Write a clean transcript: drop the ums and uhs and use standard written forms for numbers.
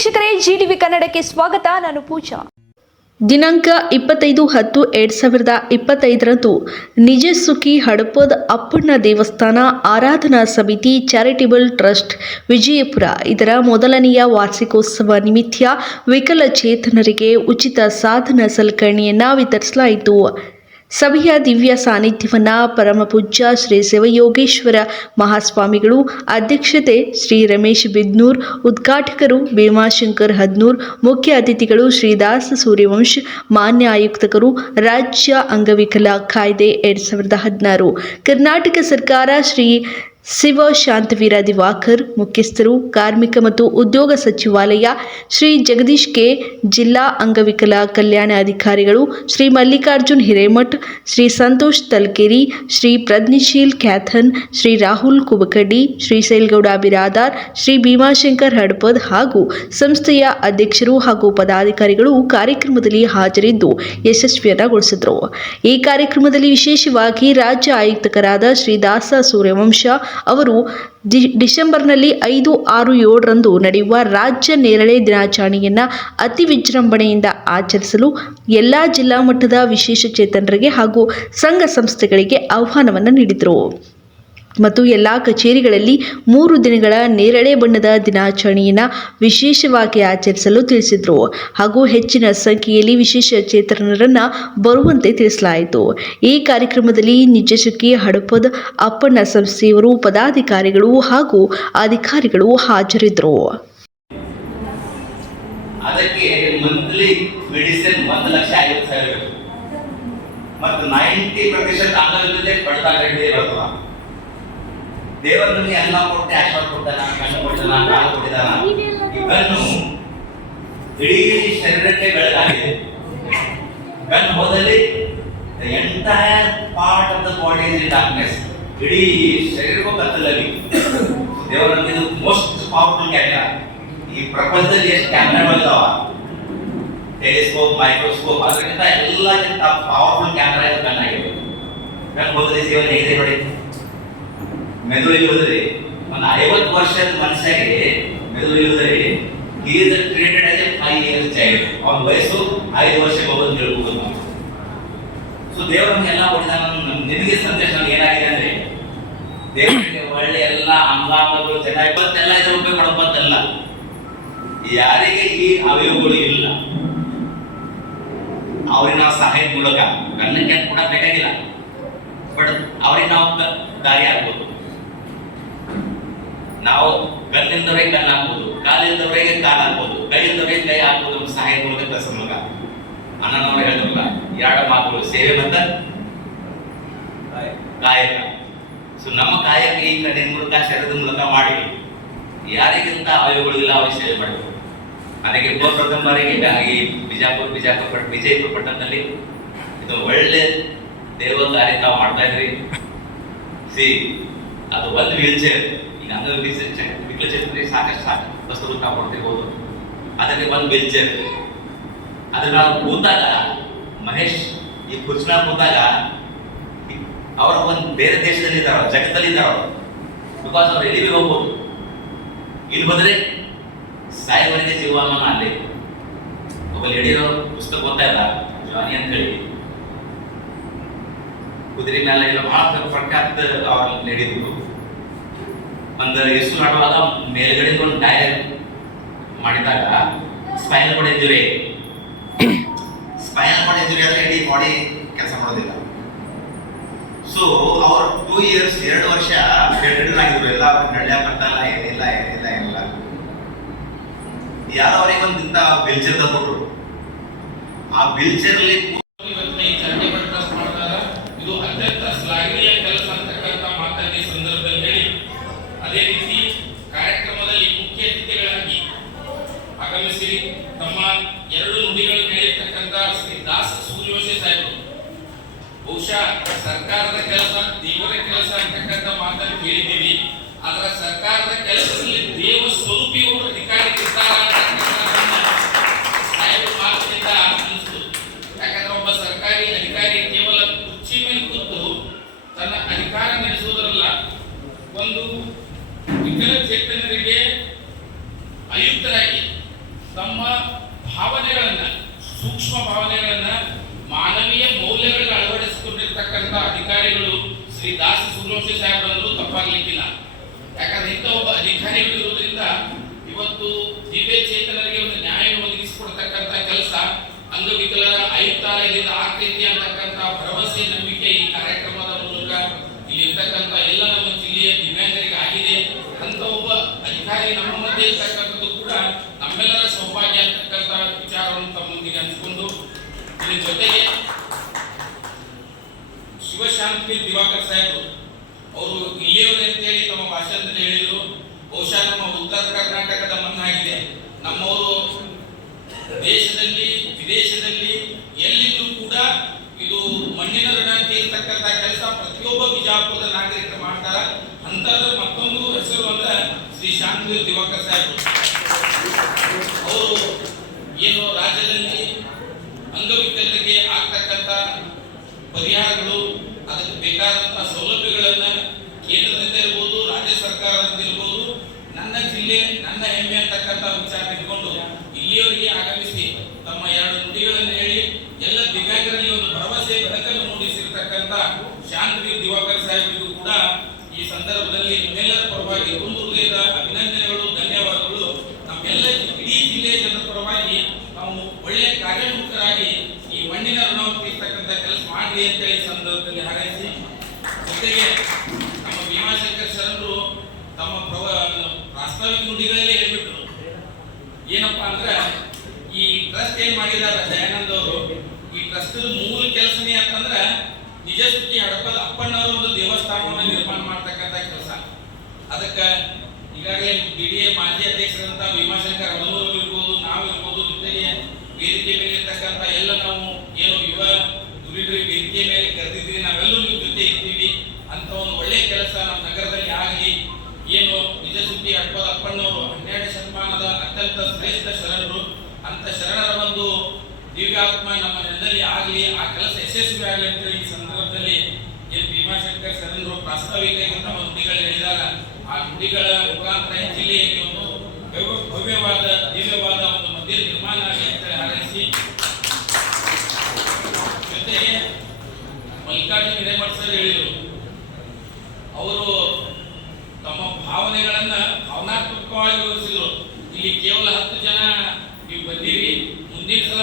ವೀಕ್ಷಕರೇ, ಜಿಟಿವಿ ಕನ್ನಡಕ್ಕೆ ಸ್ವಾಗತ. ನಾನು ಪೂಜಾ. ದಿನಾಂಕ 25/10/2025ರಂದು ನಿಜಸುಖಿ ಹಡಪದ ಅಪ್ಪಣ್ಣ ದೇವಸ್ಥಾನ ಆರಾಧನಾ ಸಮಿತಿ ಚಾರಿಟೇಬಲ್ ಟ್ರಸ್ಟ್ ವಿಜಯಪುರ ಇದರ ಮೊದಲನೆಯ ವಾರ್ಷಿಕೋತ್ಸವ ನಿಮಿತ್ತ ವಿಕಲಚೇತನರಿಗೆ ಉಚಿತ ಸಾಧನ ಸಲಕರಣೆಯನ್ನು ವಿತರಿಸಲಾಯಿತು. ಸಭೆಯ ದಿವ್ಯ ಸಾನ್ನಿಧ್ಯವನ್ನು ಪರಮಪೂಜ್ಯ ಶ್ರೀ ಶಿವಯೋಗೇಶ್ವರ ಮಹಾಸ್ವಾಮಿಗಳು ಅಧ್ಯಕ್ಷತೆ, ಶ್ರೀ ರಮೇಶ್ ಬಿದ್ನೂರ್ ಉದ್ಘಾಟಕರು, ಭೀಮಾಶಂಕರ್ ಹದ್ನೂರ್ ಮುಖ್ಯ ಅತಿಥಿಗಳು, ಶ್ರೀದಾಸ ಸೂರ್ಯವಂಶ್ ಮಾನ್ಯ ಆಯುಕ್ತರು, ರಾಜ್ಯ ಅಂಗವಿಕಲ ಕಾಯ್ದೆ 2016, ಕರ್ನಾಟಕ ಸರ್ಕಾರ, ಶ್ರೀ ಶಿವ ಶಾಂತವೀರ ದಿವಾಕರ್ ಮುಖ್ಯಸ್ಥರು, ಕಾರ್ಮಿಕ ಮತ್ತು ಉದ್ಯೋಗ ಸಚಿವಾಲಯ, ಶ್ರೀ ಜಗದೀಶ್ ಕೆ ಜಿಲ್ಲಾ ಅಂಗವಿಕಲ ಕಲ್ಯಾಣ ಅಧಿಕಾರಿಗಳು, ಶ್ರೀ ಮಲ್ಲಿಕಾರ್ಜುನ್ ಹಿರೇಮಠ್, ಶ್ರೀ ಸಂತೋಷ್ ತಲ್ಕೇರಿ, ಶ್ರೀ ಪ್ರಜ್ಞಶೀಲ್ ಕ್ಯಾಥನ್, ಶ್ರೀ ರಾಹುಲ್ ಕುಬಕಡ್ಡಿ, ಶ್ರೀ ಶೈಲ್ಗೌಡ ಬಿರಾದಾರ್, ಶ್ರೀ ಭೀಮಾಶಂಕರ್ ಹಡಪದ್ ಹಾಗೂ ಸಂಸ್ಥೆಯ ಅಧ್ಯಕ್ಷರು ಹಾಗೂ ಪದಾಧಿಕಾರಿಗಳು ಕಾರ್ಯಕ್ರಮದಲ್ಲಿ ಹಾಜರಿದ್ದು ಯಶಸ್ವಿಯನ್ನಗೊಳಿಸಿದರು. ಈ ಕಾರ್ಯಕ್ರಮದಲ್ಲಿ ವಿಶೇಷವಾಗಿ ರಾಜ್ಯ ಆಯುಕ್ತರಾದ ಶ್ರೀದಾಸ ಸೂರ್ಯವಂಶ ಅವರು ಡಿಸೆಂಬರ್ನಲ್ಲಿ 5, 6, 7ರಂದು ನಡೆಯುವ ರಾಜ್ಯ ನೇರಳೆ ದಿನಾಚರಣೆಯನ್ನು ಅತಿ ವಿಜೃಂಭಣೆಯಿಂದ ಆಚರಿಸಲು ಎಲ್ಲ ಜಿಲ್ಲಾ ಮಟ್ಟದ ವಿಶೇಷಚೇತನರಿಗೆ ಹಾಗೂ ಸಂಘ ಸಂಸ್ಥೆಗಳಿಗೆ ಆಹ್ವಾನವನ್ನು ನೀಡಿದರು ಮತ್ತು ಎಲ್ಲ ಕಚೇರಿಗಳಲ್ಲಿ 3 ದಿನಗಳ ನೇರಳೆ ಬಣ್ಣದ ದಿನಾಚರಣೆಯನ್ನು ವಿಶೇಷವಾಗಿ ಆಚರಿಸಲು ತಿಳಿಸಿದರು ಹಾಗೂ ಹೆಚ್ಚಿನ ಸಂಖ್ಯೆಯಲ್ಲಿ ವಿಶೇಷಚೇತನರನ್ನು ಬರುವಂತೆ ತಿಳಿಸಲಾಯಿತು. ಈ ಕಾರ್ಯಕ್ರಮದಲ್ಲಿ ನಿಜಸುಖಿ ಹಡಪದ ಅಪ್ಪಣ್ಣ ಸಂಸ್ಥೆಯವರು, ಪದಾಧಿಕಾರಿಗಳು ಹಾಗೂ ಅಧಿಕಾರಿಗಳು ಹಾಜರಿದ್ದರು. ಅದಕ್ಕೆ ಮಂತ್ಲಿ ಮೆಡಿಸಿನ್ 1,50,000 ಮತ್ತು 90% ಅಂಗವಿಕಲತೆ ಪಡೆದಾಗಲಿದೆ ಇರೋದು. ದೇವರು ನಮಗೆ ಎಲ್ಲ ಕೊಟ್ಟು ಆಶೀರ್ವಾದ ಕೊಡ್ತಾನ, ಕಣ್ಣು ಕೊಡ್ತಾನ, ಕಾಲು ಕೊಟ್ಟಿದ್ದಾನ. ಈ ಕಣ್ಣು ಇಡೀ ಶರೀರಕ್ಕೆ ಬೆಳಗಾಗಿದೆ. ಕಣ್ಣು ಹೋದಲ್ಲಿ entire part of the body is in darkness. ಇಡೀ ಶರೀರಕ್ಕೂ ಕತ್ತಲಲ್ಲಿ. ದೇವರು ನಮಗೆ ಇದು ಮೋಸ್ಟ್ ಪವರ್ಫುಲ್ ಕ್ಯಾಮೆರಾ. ಈ ಪ್ರಪಂಚದಲ್ಲಿ ಎಷ್ಟು ಕ್ಯಾಮೆರಾಗಳಿದಾವ, ಟೆಲಿಸ್ಕೋಪ್, ಮೈಕ್ರೋಸ್ಕೋಪ್, ಅದಕ್ಕಿಂತ ಎಲ್ಲಕ್ಕಿಂತ ಪವರ್ಫುಲ್ ಕ್ಯಾಮೆರಾ ಇದು ಕಣ್ಣಾಗಿದೆ. ಕಣ್ಣು ಹೋದಲ್ಲಿ ಜೀವನ ಹೇಗಿದೆ ನೋಡಿ. ಮೆದುಳು ಇಲ್ಲದ್ರೆ ಒಂದು 50 ವರ್ಷದ ಮನುಷ್ಯಗೆ ಮೆದುಳು ಇಲ್ಲದ್ರೆ he is treated as a 5 years child. ಅವನ ವಯಸ್ಸು 5 ವರ್ಷ ಮಗುವನ್ನು ತಿಳ್ಕೋಬಹುದು ನಾವು. ಸೊ ದೇವರು ನಮಗೆಲ್ಲ ಕೊಟ್ಟಿದ್ದಾನೆ. ನಿಮಗೆ ಸಂದೇಶ ಏನಾಗಿದೆ ಅಂದ್ರೆ ದೇವರಿಗೆ ಒಳ್ಳೆ ಎಲ್ಲ ಅಂಗಾಂಗಗಳು ಚೆನ್ನಾಗಿ ಇವತ್ತೆಲ್ಲ ಇದ್ರ ಉಪಯೋಗ ಮಾಡೋಕ್ಕಂತಲ್ಲ. ಯಾರಿಗೆ ಈ ಅವಯವಗಳು ಇಲ್ಲ ಅವ್ರಿಗೆ ನಾವು ಸಹಾಯ ಮೂಲಕ ಕಣ್ಣಕ್ಕೆ ಕೂಡ ಬೇಕಾಗಿಲ್ಲ, ಬಟ್ ಅವ್ರಿಗೆ ನಾವು ದಾರಿ ಆಗ್ಬೋದು. ನಾವು ಕಣ್ಣಿಂದವರೆಗೆ ಕಣ್ಣು ಹಾಕ್ಬೋದು, ಕಾಲಿಂದವರೆಗೆ ಕಾಲು ಹಾಕ್ಬೋದು, ಕೈಯಿಂದವರೆಗೆ ಕೈ ಹಾಕ್ಬೋದು. ನಮ್ಮ ಸಹಾಯ ಮೂಲಕ ಕೆಲಸ ಮೂಲಕ ಅಣ್ಣನವರು ಹೇಳಿದ್ರಲ್ಲ 2 ಮಾತುಗಳು, ಸೇವೆ ಮತ್ತು ಕಾಯಕ. ಸೊ ನಮ್ಮ ಕಾಯಕ ಈ ಕಣ್ಣಿನ ಮೂಲಕ, ಶರೀರದ ಮೂಲಕ ಮಾಡಿ ಯಾರಿಗಿಂತ ಅವಯವಗಳಿಲ್ಲ ಅವ್ರಿಗೆ ಸೇವೆ ಮಾಡಬೇಕು. ನನಗೆ ಪ್ರಥಮ ಬಾರಿಗೆ ಈ ವಿಜಯಪುರ ಪಟ್ಟಣದಲ್ಲಿ ಇದು ಒಳ್ಳೆ ದೇವ ಕಾರ್ಯ ತಾವು ಮಾಡ್ತಾ ಇದ್ರಿ. ಅದು ಒಂದು ವೀಲ್ ಚೇರ್. ಈಗ ವಿಕಲಚೇತನರಿಗೆ ಸಾಕಷ್ಟು ವಸ್ತುಗಳು ನಾವು ಕೊಡ್ತಿರ್ಬೋದು. ಅದರಲ್ಲಿ ಒಂದು ವೀಲ್ ಚೇರ್. ಅದ್ರ ನಾವು ಕೂತಾಗ ಮಹೇಶ್ ಈ ಕುರ್ಚಿನ ಕೂತಾಗ ಅವರು ಒಂದು ಬೇರೆ ದೇಶದಲ್ಲಿ ಇದ್ದಾರ, ಜಗತ್ತಲ್ಲಿ ಇದ್ದಾರ. ಬಿಕಾಸ್ ಅವ್ರು ಎಲ್ಲಿಗೆ ಹೋಗ್ಬೋದು. ಇಲ್ಲಿ ಹೋದ್ರೆ ಸಾಯವರೆಗೆ ಜೀವಮಾನ ಅಲ್ಲೇ. ಒಬ್ಬ ಲೇಡಿಯವರು ಪುಸ್ತಕ ಓದ್ತಾ ಇಲ್ಲ, ಜಾನಿ ಅಂತ ಹೇಳಿ, ಕುದುರೆ ಮೇಲೆ ಎಲ್ಲ ಬಹಳ ಪ್ರಖ್ಯಾತ ಅವ್ರು ಲೇಡಿದ್ರು. ಒಂದು ಇಷ್ಟು ಮಾಡುವಾಗ ಮೇಲ್ಗಡೆ ಒಂದು ಟೈರ್ ಮಾಡಿದಾಗ ಸ್ಪೈನಲ್ ಕಾರ್ಡ್ ಇಂಜುರಿ ಆದರೆ ಇಡೀ ಬಾಡಿ ಕೆಲಸ ಮಾಡೋದಿಲ್ಲ. ಸೊ ಅವ್ರು 2 years 2 ವರ್ಷ ಬೆಡ್ ಆಗಿದ್ರು. ಎಲ್ಲ ನಡೆಯಕ್ಕೆ ಬರ್ತಾಯಿಲ್ಲ, ಏನಿಲ್ಲ. ಯಾರೋ ಅವರಿಗೆ ಒಂದು ಇಂಥ ವೀಲ್ ಚೇರ್ ತಗೊಂಡ್ರು. ಆ ವೀಲ್ ಚೇರಲ್ಲಿ ಇದು ಅತ್ಯಂತ ಶ್ಲಾಘನೀಯ ಕೆಲಸ ಅಂತಕ್ಕಂಥ ಮಾತನ್ನ ಈ ಸಂದರ್ಭದಲ್ಲಿ ಹೇಳಿ, ಅದೇ ರೀತಿ ಕಾರ್ಯಕ್ರಮದಲ್ಲಿ ಮುಖ್ಯ ಅತಿಥಿಗಳಾಗಿ ಆಗಮಿಸಿ ತಮ್ಮ 2 ನುಡಿಗಳನ್ನು ಹೇಳಿರ್ತಕ್ಕಂಥ ಶ್ರೀ ದಾಸ ಸೂರ್ಯವಂಶ ಸಾಹೇಬರು. ಬಹುಶಃ ಸರ್ಕಾರದ ಕೆಲಸ ದೇವರ ಕೆಲಸ ಅಂತಕ್ಕಂಥ ಮಾತನ್ನು ಕೇಳಿದ್ದೀವಿ. ಆದ್ರೆ ಸರ್ಕಾರದ ಕೆಲಸದಲ್ಲಿ ದೇವ ಸ್ವರೂಪಿಯವರು ಅಧಿಕಾರಿಗಳಿದ್ದಾರೆ ಸಾಹೇಬರು ಮಾತಿನಿಂದ ಅನಿಸ್ತು. ಯಾಕಂದ್ರೆ ಒಬ್ಬ ಸರ್ಕಾರಿ ಅಧಿಕಾರಿ ಕೇವಲ ಕುರ್ಚಿ ಮೇಲೆ ಕೂತು ತನ್ನ ಅಧಿಕಾರ ನಡೆಸುವುದರಲ್ಲ, ಒಂದು ವಿಕಲಚೇತನರಿಗೆ ಆಯುಕ್ತರಾಗಿ ನಮ್ಮ ಭಾವನೆಗಳನ್ನ, ಸೂಕ್ಷ್ಮ ಭಾವನೆಗಳನ್ನ, ಮಾನವೀಯ ಮೌಲ್ಯಗಳನ್ನ ಅಳವಡಿಸಿಕೊಂಡಿರ್ತಕ್ಕಂಥ ಅಧಿಕಾರಿಗಳು ಶ್ರೀ ದಾಸ ಸೂರ್ಯವಂಶಿ ಸಾಹೇಬರನ್ನು ತಪ್ಪಾಗ್ಲಿಕ್ಕಿಲ್ಲ. ಯಾಕಂದ್ರೆ ಇಂಥ ಒಬ್ಬ ಅಧಿಕಾರಿಗಳು ಇರುವುದರಿಂದ ಇವತ್ತು ದಿವ್ಯ ಚೇತನರಿಗೆ ಒಂದು ನ್ಯಾಯವನ್ನು ಒದಗಿಸಿಕೊಡ್ತಕ್ಕಂಥ ಕೆಲಸ ಅಂಗವಿಕಲರ ಆಯುಕ್ತಾಲಯದಿಂದ ಆಗ್ತೈತಿ ಅಂತಕ್ಕಂಥ ಭರವಸೆ, ನಂಬಿಕೆ ಈ ಕಾರ್ಯಕ್ರಮದ ಮೂಲಕ ಇಲ್ಲಿರ್ತಕ್ಕಂಥ ಎಲ್ಲ ನಮ್ಮ ಜಿಲ್ಲೆಯ ದಿವ್ಯಾಂಗರಿಗೆ ಆಗಿದೆ. ಅಂತ ಒಬ್ಬ ಅಧಿಕಾರಿ ನಮ್ಮ ಮಧ್ಯೆ ಇರ್ತಕ್ಕಂಥದ್ದು ಕೂಡ ನಮ್ಮೆಲ್ಲರ ಸೌಭಾಗ್ಯ ಅಂತಕ್ಕಂಥ ವಿಚಾರವನ್ನು ತಮ್ಮೊಂದಿಗೆ ಹಂಚಿಕೊಂಡು, ಇದರ ಜೊತೆಗೆ ಶಿವಶಾಂತಿ ದಿವಾಕರ್ ಸಾಹೇಬರು ಅವರು ಇಲ್ಲಿಯವರೇ ಅಂತೇಳಿ ತಮ್ಮ ಭಾಷಣದಲ್ಲಿ ಹೇಳಿದ್ರು. ಬಹುಶಃ ನಮ್ಮ ಉತ್ತರ ಕರ್ನಾಟಕದ ಮಣ್ಣಾಗಿದೆ. ನಮ್ಮವರು ದೇಶದಲ್ಲಿ ವಿದೇಶದಲ್ಲಿ ಎಲ್ಲಿದ್ರೂ ಕೂಡ ಇದು ಮಣ್ಣಿನ ಋಣ ತೀರ್ತಕ್ಕಂಥ ಕೆಲಸ ಪ್ರತಿಯೊಬ್ಬ ಬಿಜಾಪುರದ ನಾಗರಿಕರು ಮಾಡ್ತಾರ. ಅಂತದ್ರ ಮತ್ತೊಂದು ಹೆಸರು ಅಂದ್ರೆ ಶ್ರೀ ಶಾಂತಿ ದಿವಾಕರ್ ಸಾಹೇಬರು. ಅವರು ಏನು ರಾಜ್ಯದಲ್ಲಿ ಅಂಗವಿಕಲರಿಗೆ ಆಗ್ತಕ್ಕಂಥ ಪರಿಹಾರಗಳು, ಅದಕ್ಕೆ ಬೇಕಾದಂತಹ ಸೌಲಭ್ಯಗಳನ್ನ ಕೇಂದ್ರದಿಂದ ಇರ್ಬೋದು, ರಾಜ್ಯ ಸರ್ಕಾರದಿಂದ ಇರ್ಬೋದು, ನನ್ನ ಜಿಲ್ಲೆ ನನ್ನ ಹೆಮ್ಮೆ ಅಂತಕ್ಕಂಥ ವಿಚಾರ ಇಟ್ಕೊಂಡು ಇಲ್ಲಿಯವರಿಗೆ ಆಗಮಿಸಿ ತಮ್ಮ ಎರಡು ನುಡಿಗಳನ್ನು ಹೇಳಿ ಎಲ್ಲ ದಿವ್ಯಾಂಗರಲ್ಲಿ ಒಂದು ಭರವಸೆ ಬೆಳಕನ್ನು ಮೂಡಿಸಿರ್ತಕ್ಕಂಥ ಶಾಂತಿ ದಿವಾಕರ್ ಸಾಹೇಬರಿಗೂ ಕೂಡ ಈ ಸಂದರ್ಭದಲ್ಲಿ ನಿಮ್ಮೆಲ್ಲರ ಪರವಾಗಿ ಒಂದು ಹೃದಯದ ಅಭಿನಂದನೆಗಳು, ಧನ್ಯವಾದಗಳು. ನಮ್ಮೆಲ್ಲ ಇಡೀ ಜಿಲ್ಲೆಯ ಜನರ ಪರವಾಗಿ ನಾವು ಒಳ್ಳೆಯ ಕಾರ್ಯೋನ್ಮುಖರಾಗಿ ಈ ಮಣ್ಣಿನ ಋಣವನ್ನು ತೀರ್ತಕ್ಕಂಥ ಕೆಲಸ ಮಾಡಿ ಅಂತ ಈ ಸಂದರ್ಭದಲ್ಲಿ ಹಾರೈಸಿ, ಜೊತೆಗೆ ನಮ್ಮ ಭೀಮಾಶಂಕರ್ ಶರಣರು ತಮ್ಮ ಪ್ರಾಸ್ತಾವಿಕ ನುಡಿಗಳಲ್ಲಿ ಹೇಳ್ಬಿಟ್ರು. ಏನಪ್ಪಾ ಅಂದ್ರೆ ಈ ಟ್ರಸ್ಟ್ ಏನ್ ಮಾಡಿದಾರ ದಯಾನಂದ್ ಅವರು, ಈ ಟ್ರಸ್ಟ್ ಮೂಲ ಕೆಲಸನೇ ಅಂತಂದ್ರೆ ನಿಜ ಸುದ್ದಿ ಹಡಪದ ಅಪ್ಪಣ್ಣವರು ಒಂದು ದೇವಸ್ಥಾನವನ್ನು ನಿರ್ಮಾಣ ಮಾಡ್ತಕ್ಕಂಥ ಕೆಲಸ. ಅದಕ್ಕೆ ಈಗಾಗಲೇ ಬಿಡಿಎ ಮಾಜಿ ಅಧ್ಯಕ್ಷರಂತ ಭೀಮಾಶಂಕರ್ ಅವರು ಇರ್ಬೋದು, ನಾವಿರ್ಬೋದು, ಜೊತೆಗೆ ವೇದಿಕೆ ಮೇಲೆ ಇರ್ತಕ್ಕಂಥ ಎಲ್ಲ ನಾವು ಏನು ಯುವ ದುರಿದರಿಗೆ ವೇದಿಕೆ ಮೇಲೆ ಕರೆದಿದ್ದೀವಿ, ನಾವೆಲ್ಲರೂ ನಿಮ್ಮ ಜೊತೆ ಇರ್ತೀವಿ ಅಂತ ಒಂದು ಒಳ್ಳೆಯ ಕೆಲಸ ನಮ್ಮ ನಗರದಲ್ಲಿ ಆಗಲಿ. ಏನು ನಿಜ ಸುದ್ದಿ ಹಡಪದ ಅಪ್ಪಣ್ಣವರು 12ನೇ ಶತಮಾನದ ಅತ್ಯಂತ ಶ್ರೇಷ್ಠ ಶರಣರು, ಅಂತ ಶರಣರ ಒಂದು ದಿವ್ಯಾತ್ಮ ನಮ್ಮ ನೆಲದಲ್ಲಿ ಆಗಲಿ, ಆ ಕೆಲಸ ಯಶಸ್ವಿ ಆಗಲಿ ಅಂತ ಈ ಸಂದರ್ಭದಲ್ಲಿ ಏನು ಭೀಮಾಶಂಕರ್ ಶರಣರು ಪ್ರಾಸ್ತಾವಿಕ ತಮ್ಮ ನುಡಿಗಳು ಹೇಳಿದಾಗ ಆ ನುಡಿಗಳ ಮುಖಾಂತರ ಈ ಜಿಲ್ಲೆಯಲ್ಲಿ ಒಂದು ಭವ್ಯವಾದ ದಿವ್ಯವಾದ ಒಂದು ಮಂದಿರ ನಿರ್ಮಾಣ ಆಗಲಿ ಅಂತ ಹಾರೈಸಿ, ಜೊತೆಗೆ ಮಲ್ಲಿಕಾರ್ಜುನ ಹಿರೇಮಠ ಸರ್ ಹೇಳಿದರು, ಅವರು ತಮ್ಮ ಭಾವನೆಗಳನ್ನ ಭಾವನಾತ್ಮಕವಾಗಿ ವಿವರಿಸಿದ್ರು. ಇಲ್ಲಿ ಕೇವಲ 10 ಜನ ನೀವು ಬಂದಿರಿ, ಮುಂದಿನ ಸಲ